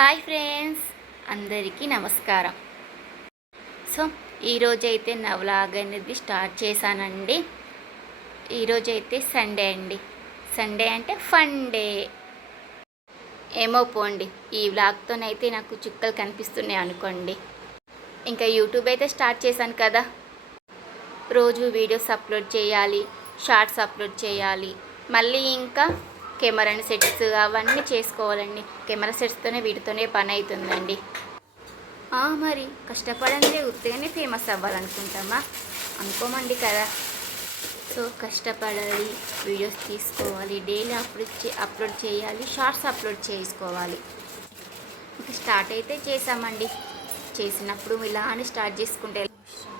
Hi friends, అందరికీ నమస్కారం. So ఈరోజైతే నా వ్లాగ్ అనేది స్టార్ట్ చేశానండి. ఈరోజైతే సండే అండి. సండే అంటే ఫన్ డే. ఏమో పోండి, ఈ వ్లాగ్తోనైతే నాకు చుక్కలు కనిపిస్తున్నాయి అనుకోండి. ఇంకా యూట్యూబ్ అయితే స్టార్ట్ చేశాను కదా, రోజు వీడియోస్ అప్లోడ్ చేయాలి, షార్ట్స్ అప్లోడ్ చేయాలి, మళ్ళీ ఇంకా కెమెరా సెట్స్ అవన్నీ చేసుకోవాలండి. కెమెరా సెట్స్తోనే వీటితోనే పని అవుతుందండి. మరి కష్టపడండి, ఉత్తిగానే ఫేమస్ అవ్వాలనుకుంటామా? అనుకోమండి కదా. సో కష్టపడాలి, వీడియోస్ తీసుకోవాలి, డైలీ అప్లోడ్ చేయాలి, షార్ట్స్ అప్లోడ్ చేసుకోవాలి. ఇంకా స్టార్ట్ అయితే చేసామండి. చేసినప్పుడు ఇలానే స్టార్ట్ చేసుకుంటే,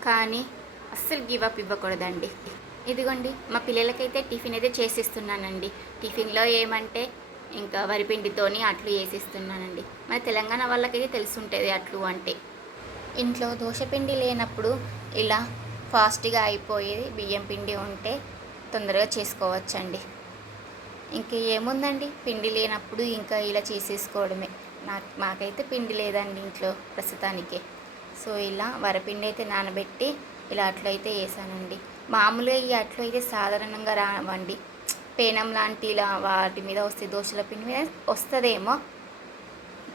కానీ అస్సలు గివ్ అప్ ఇవ్వకూడదండి. ఇదిగోండి, మా పిల్లలకైతే టిఫిన్ అయితే చేసిస్తున్నానండి. టిఫిన్లో ఏమంటే ఇంకా వరిపిండితోని అట్లు వేసిస్తున్నానండి. మన తెలంగాణ వాళ్ళకైతే తెలుసుంటుంది అట్లు అంటే. ఇంట్లో దోశపిండి లేనప్పుడు ఇలా ఫాస్ట్గా అయిపోయేది బియ్యం పిండి ఉంటే తొందరగా చేసుకోవచ్చండి. ఇంక ఏముందండి, పిండి లేనప్పుడు ఇంకా ఇలా చేసేసుకోవడమే. మాకైతే పిండి లేదండి ఇంట్లో ప్రస్తుతానికి. సో ఇలా వరపిండి అయితే నానబెట్టి ఇలా అట్లయితే వేసానండి. మామూలుగా ఈ అట్లు అయితే సాధారణంగా రావండి, పేనం లాంటి ఇలా వాటి మీద వస్తే దోశల పిండి మీద వస్తుందేమో.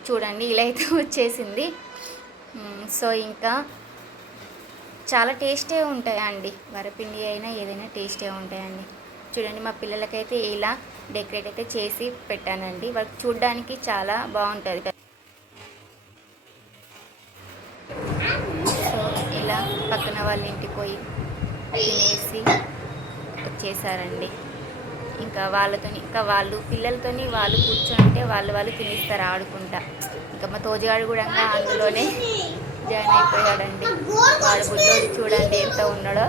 చూడండి ఇలా అయితే వచ్చేసింది. సో ఇంకా చాలా టేస్టే ఉంటాయండి, వరపిండి అయినా ఏదైనా టేస్టే ఉంటాయండి. చూడండి, మా పిల్లలకైతే ఇలా డెకరేట్ అయితే చేసి పెట్టానండి. వాళ్ళకి చూడడానికి చాలా బాగుంటుంది. సో ఇలా పక్కన వాళ్ళ ఇంటికి పోయి తినేసి వచ్చేసారండి. ఇంకా వాళ్ళు పిల్లలతోని వాళ్ళు కూర్చొని వాళ్ళు తినేస్తారు ఆడుకుంటా. ఇంకా మా తోజగాడు కూడా అందులోనే జాయిన్ అయిపోయాడండి. వాడు బుడ్డోడు చూడండి ఎంత ఉన్నాడో.